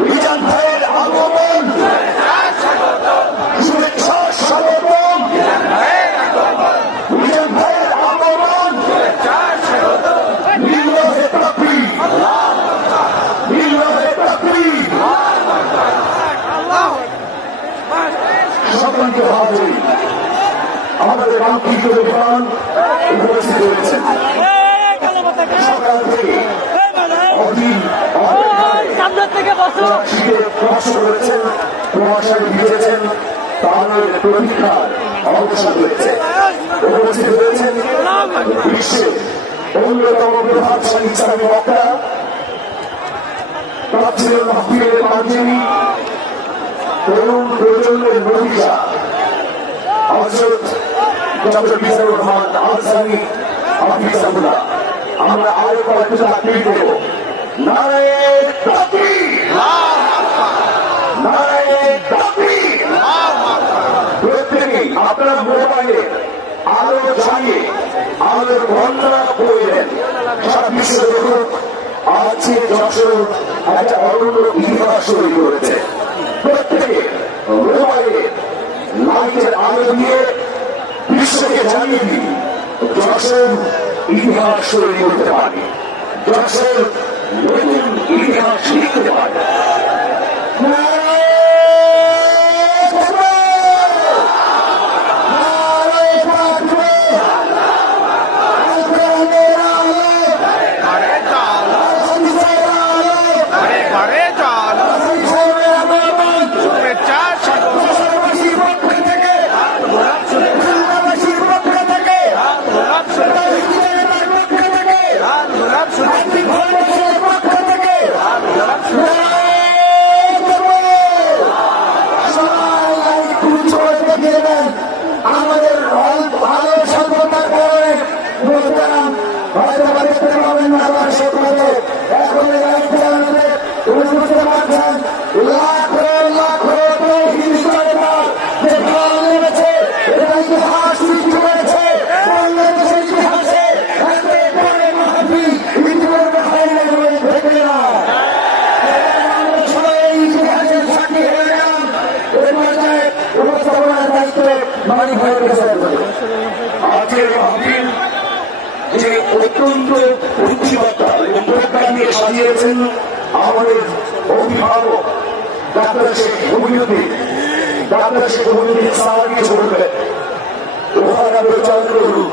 মিজান ভাইয়ের আগমন, শুভেচ্ছা স্বাগতম। মিজান ভাইয়ের আগমন, লিল্লাহে তাকবীর, লিল্লাহে তাকবীর। সকলকে হাজির, আমাদের কাঙ্ক্ষিত বিমান উপস্থিত হয়েছেন। সকাল থেকে অধীর কষ্ট করেছেন, প্রভাষায় ভিজেছেন, তাদের প্রতীক্ষার অবসান হয়েছে। উপস্থিত হয়েছেন বিশ্বের অন্যতম প্রভাবশালী ইসলামী বক্তা তাফসীরুল মাহফিলের মাঝেই তরুণ প্রজন্মের মহিলা হযরত ডক্টর মিজানুর রহমান আনসারী হাফিজাহুল্লাহ। আমরা আরো কয়েকটা তাকবীর দেব। নারায়ে তাকবীর, নারায়ে তাকবীর। প্রত্যেকেই আপনার মোবাইলে আলো জ্বালিয়ে আলোর বন্যা বইলেন। সারা বিশ্ব দেখুক আজকে যশোর একটা অনন্য ইতিহাস তৈরি করেছে। প্রত্যেকে মোবাইলে লাইটের আলো দিয়ে বিশ্বকে জানিয়ে দিন যশোর ইতিহাস তৈরি করতে পারে, যশোর নতুন ইতিহাস লিখতে পারে। আমাদের ভালো সর্বতার কারণে হয়তো দেখতে পাবেন না আমার সেগুলোতে এখন বুঝতে পারছেন লাখো লাখো নেমেছে, এটা ইতিহাস সৃষ্টি করেছে বাংলাদেশের ইতিহাসে। মাহফিল ইতিমধ্যে হয়নি দেখে না, সবাই ইতিহাসের সাক্ষী হয়ে যান। এই পর্যায়ে উপস্থাপনার দায়িত্বে মানিক ভাইয়ের কাছে আজকের মাহফিল যে অত্যন্ত বুদ্ধিমত্তা এবং প্রজ্ঞা নিয়ে সাজিয়েছেন আমাদের অভিভাবক doctor Sheikh Mohiuddin, doctor Sheikh Mohiuddin sir কিছু বলবেন, ওখানে প্রচার করুন।